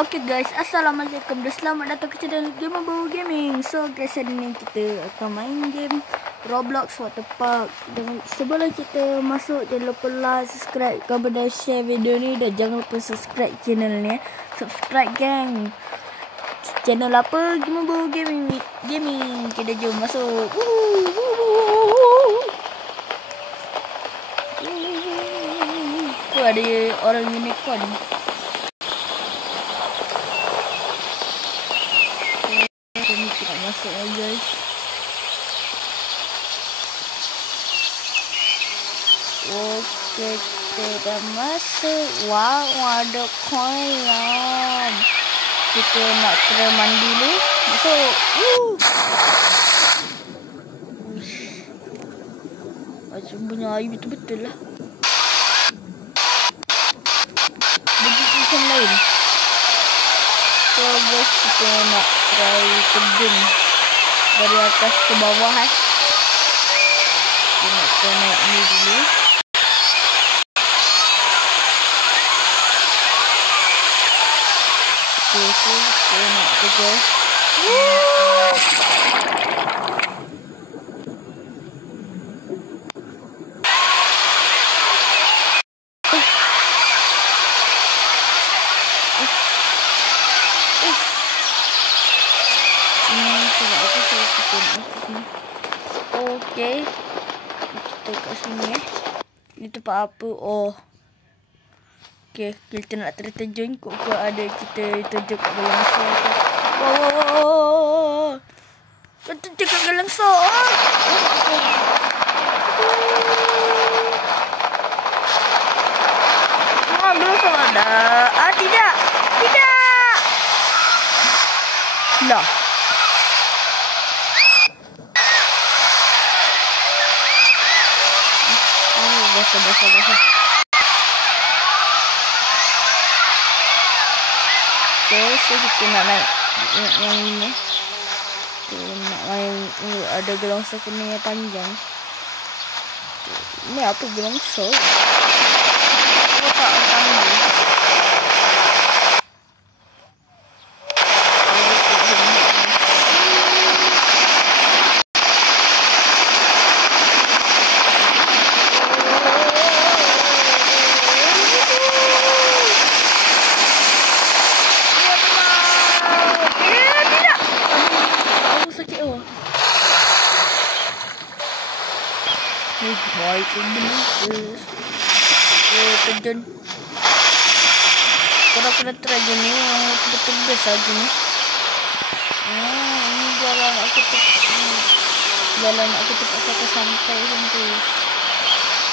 Okay guys, Assalamualaikum dan selamat datang ke channel Gamerbo Gaming. So guys, hari ni kita akan main game Roblox Waterpark. Dan sebelum kita masuk, jangan lupa like, subscribe, komen dan share video ni. Dan jangan lupa subscribe channel ni. Subscribe gang. Channel apa? Gamerbo Gaming. Kita jom masuk. Tu ada orang unicorn. Kita masuk lah guys. Okay, kita dah masuk. Wow, ada kolam. Kita nak try mandi dulu. Masuk. Macam punya air betul-betul lah. Begitu macam lain. So guys, kita nak try terjun dari atas ke bawah . Kita nak try naik ni dulu. Okay, so kita nak kerja. Okay, kita kat sini . Ini tempat apa? Oh, okay, kita nak terjun. Kok ada kita terjun kat gelangsa. Wow, kita terjun kat gelangsa. Gelangsa ada. Tidak. Lah. Basah. Okay, so kita nak naik yang ini. Kita nak main ada gelangsa kuning yang panjang. Ini apa gelangsa? Tak tahu. Baik bener. Terjun. Kalau kena try je ni yang betul-betul best aja ni. Ini jalan aku terpaksa sampai macam tu.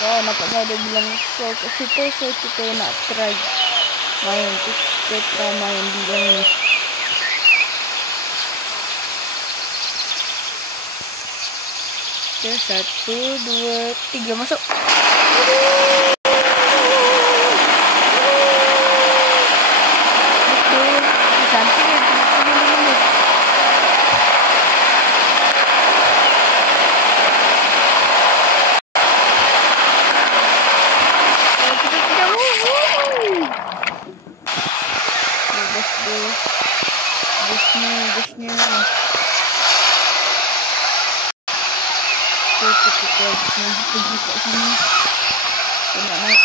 Oh, nampaknya ada bilang so kat situ, so kita nak try main. Kita try main di yang ni. Okay, 1, 2, 3 masuk. Cantik. Busnya. Kita pergi kat sini. Kita nak naik.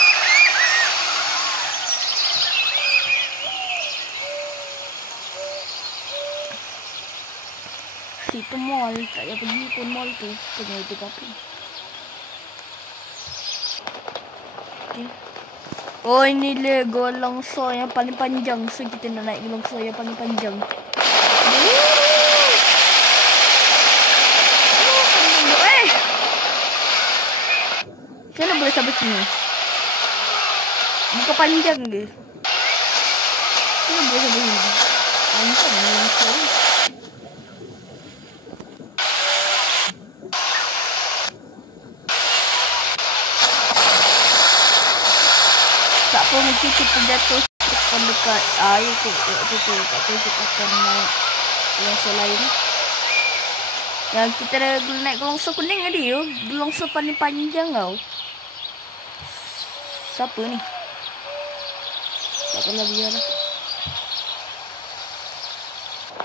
Situ mall. Tak payah pergi pun mall tu. Kena itu kapi. Okay. Oh, ini le gelangsa yang paling panjang. So kita nak naik gelangsa yang paling panjang. Kenapa boleh sampai sini? Bukan panjang ke? Kenapa boleh sampai sini? Panjang ni. Tak apa, mungkin kita jatuh dekat air tu. Tak apa, kita akan naik gelangsa lain. Yang kita naik gelangsa kuning tadi tu. Gelangsa paling panjang tau. Siapa ni? Tak apalah, biarlah.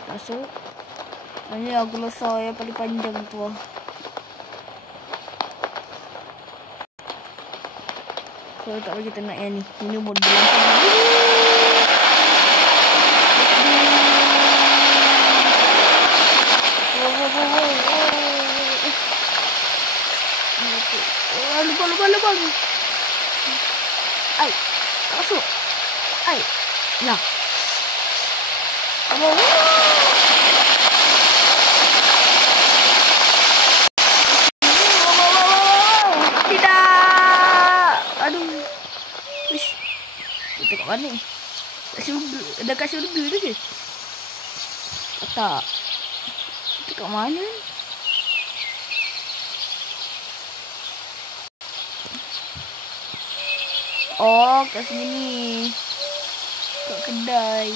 Masuk. Ini Glosor yang paling panjang tu. So tak apa kita nak yang ni. Ini mode berlangsung. Lubang. Ai. Masuk. Ai. Lah. Tidak. Aduh. Ish. Kita kat mana? Dekat syurga tu ke? Tak. Kita kat mana? Oh, kat sini. Kat kedai.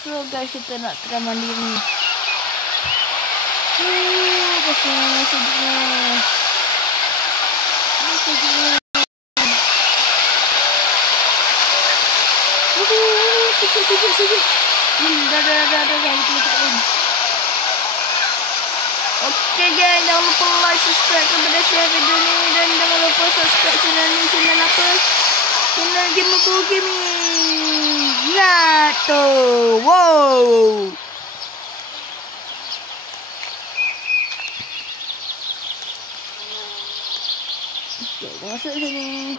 So guys, kita nak try mandiri. Kasih sedih. Sikit. Dah. Okay guys, jangan lupa like, subscribe kepada share video ni. Dan jangan lupa subscribe channel ni. Channel apa? Channel Gameable Gaming. Ingat tu. Wow. Okay, masuk sini.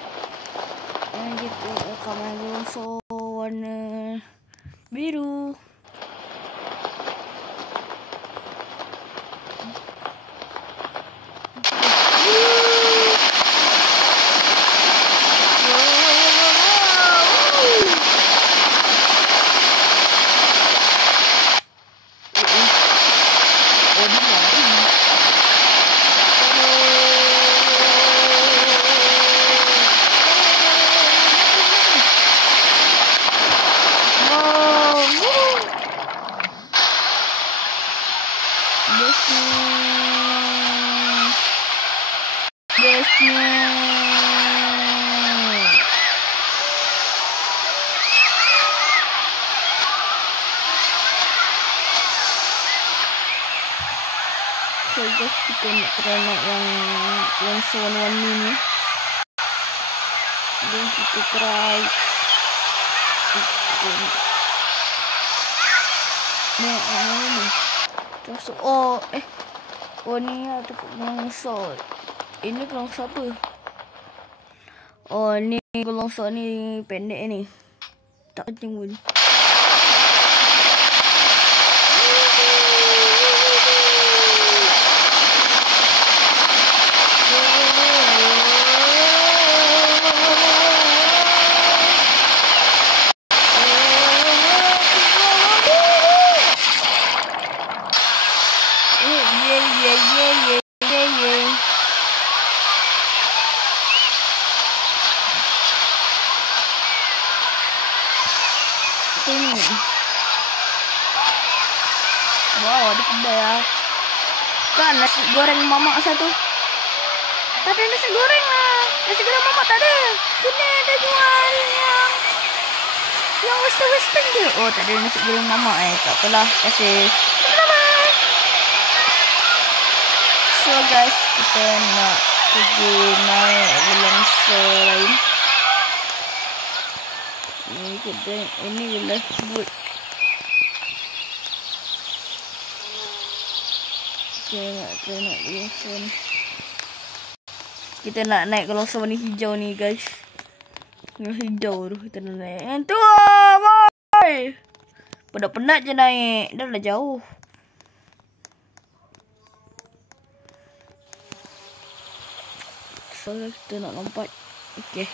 Dan kita akan main warna biru. So guys, kita nak try nak yang warna-warni ni. Dan kita try ni. Terus ni ada gelongsor. Ini gelongsor apa? Oh, ni gelongsor ni pendek ni. Tak kencing pun. Wow, ada kedai ya. Kan nasi goreng mamak satu. Tak ada nasi goreng lah. Nasi goreng mamak tak ada. Sini ada jual yang western je. Oh, tak ada nasi goreng mamak tak apalah. Kasih. Bye-bye. So guys, kita nak pergi naik gelongsor lain. Ini kedai, ini lifeboat. Kita nak naik gelongsor warna hijau ni guys. Yang hijau tu kita nak naik. Yang tu boy. Penat-penat je naik. Dah lah jauh. So kita nak lompat. Okay.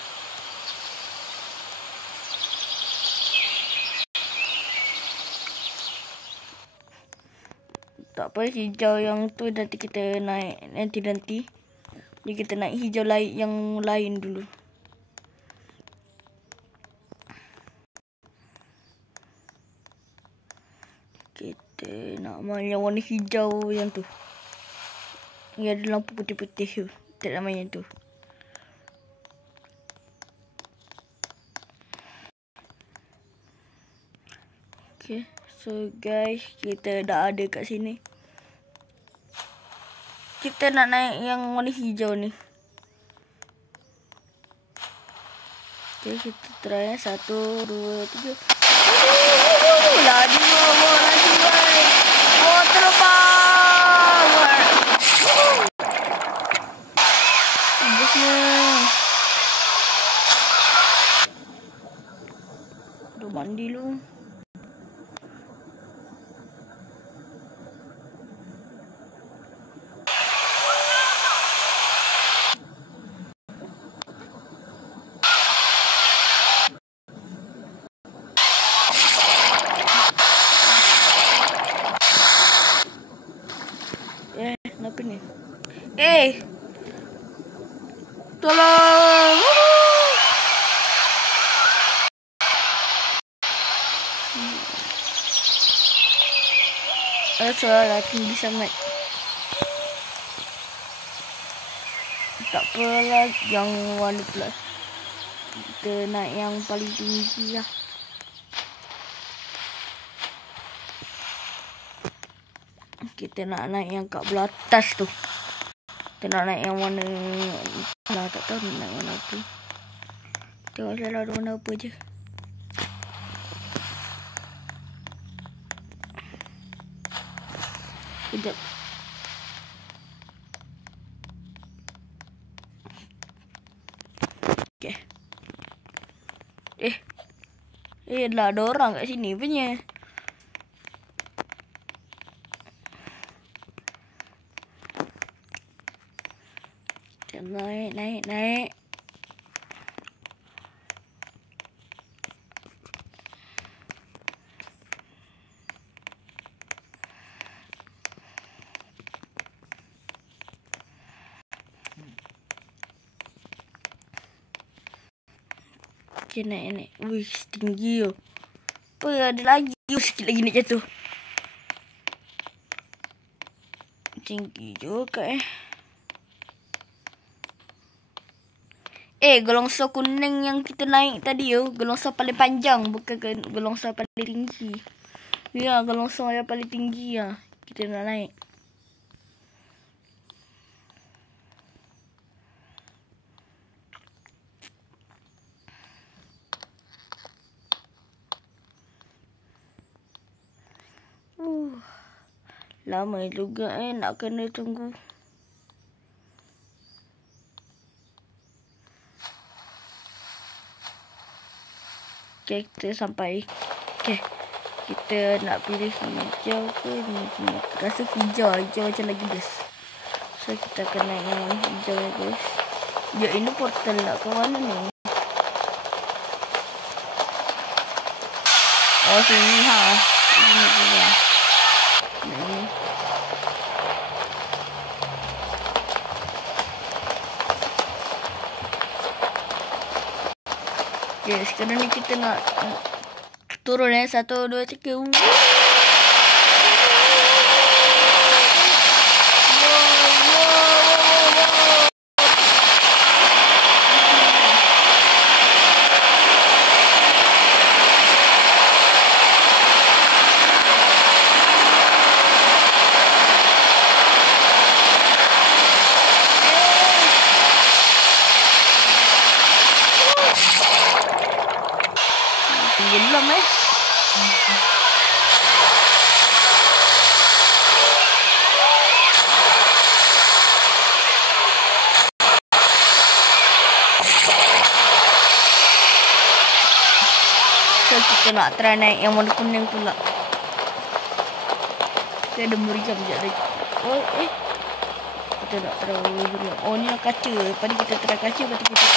Tak apa, hijau yang tu nanti kita naik nanti. Jadi kita naik hijau lain yang lain dulu. Kita Kita nak main yang warna hijau yang tu. Yang ada lampu putih-putih tu. Kita nak main yang tu. Okay. So guys, kita dah ada kat sini. Kita nak naik yang warna hijau ni. Okay, kita try 1, 2, 3. Laju guys. Oh, terbang. Tembusnya. Udah mandi lu. Kenapa ni? Tolong! Suara tinggi sangat. Tak apalah, yang warna plus. Kita naik yang paling tinggi lah. Kita nak naik yang kat belah atas tu. Kita nak naik yang warna lah, tak tahu nak naik warna apa. Tengok saya lah ada warna apa je. Sekejap. Okay. Lah ada orang kat sini punya. Naik. Okay, naik. Wih, tinggi yo. Apa ada lagi? Sikit lagi nak jatuh. Tinggi juga Gelongsor kuning yang kita naik tadi gelongsor paling panjang, bukan gelongsor paling tinggi. Ya, gelongsor yang paling tinggi lah kita nak naik. Lama juga nak kena tunggu. Okay, kita sampai. Okay, kita nak pilih hijau ke ni? Rasa hijau macam lagi best. So, kita akan naik yang hijau ya guys. Ya, ini portal nak ke mana ni? Oh, sini ha. Ini dia. Ini. Okay, sekarang ni kita nak turun 1, 2, 3. Tenggelam So kita nak try naik yang warna kuning pula. Dia ada meriam sekejap lagi. Kita nak try dulu. Oh, ni yang kaca. Lepas ni kita try kaca. Lepas tu kita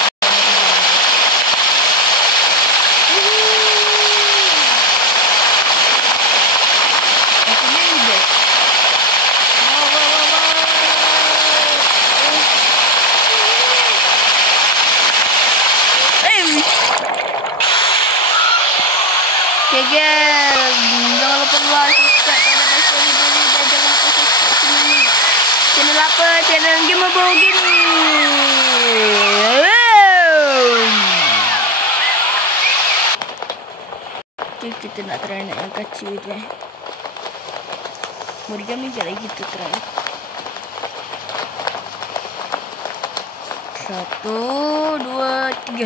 Okay guys, jangan lupa like, subscribe dan channel Gameable Gaming. Okay, kita nak try nak yang kecil tu Origami je lagi kita try. 1, 2, 3.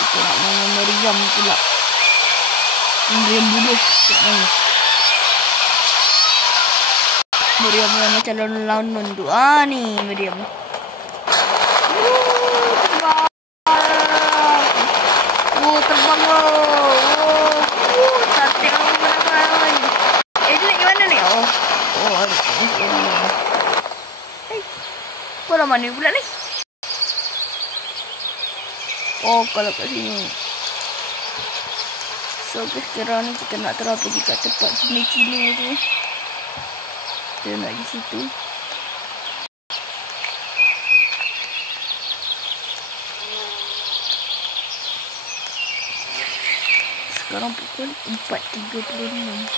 Kita nak main meriam pula. Meriam buluh. Meriam yang macam laun-launan tu. Ni meriam. Terbang. Terbang. Cantik kawan. Dia nak ke mana ni? Kau dah mana pula ni? Kalau kat sini. So sekarang ni kita nak terus pergi kat tempat Cina-Cina tu. Kita nak pergi situ. Sekarang pukul 4.36.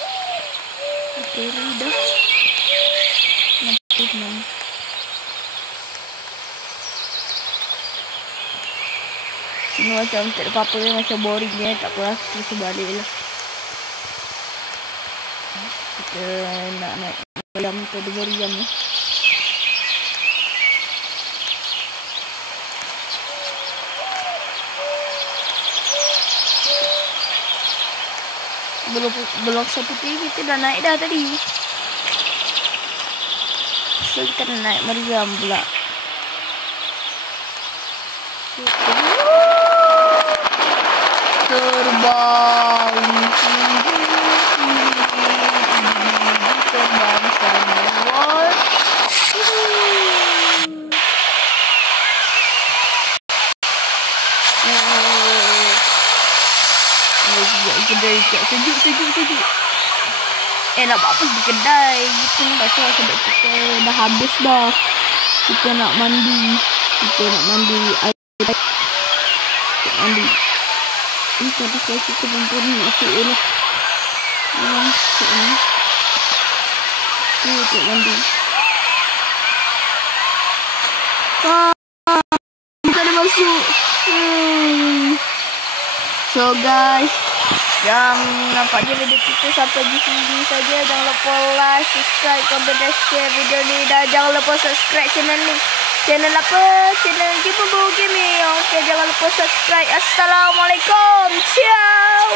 Bateri dah 66. Sini macam tak ada apa-apa ni, macam boring je. Tak apa lah, kita terus balik lah. Kita nak naik meriam, kita ada meriam ni. Belum seperti kita dah naik dah tadi. So kita nak naik meriam pula. Terbang terbang semua. Kedai sejuk. Nak buat apa di kedai gitu, pasal sebab kita dah habis dah. Kita nak mandi air. Mandi. Ini tadi saya kita pun masuk lah. Masuk ni. Ni untuk mandi. Kita dah masuk. So guys, yang nampaknya video kita sampai di sini saja. Jangan lupa like, subscribe, comment dan share video ni. Dan jangan lupa subscribe channel ni. Channel apa? Channel Gameable Gaming. Okay, jangan lupa subscribe. Assalamualaikum. Ciao.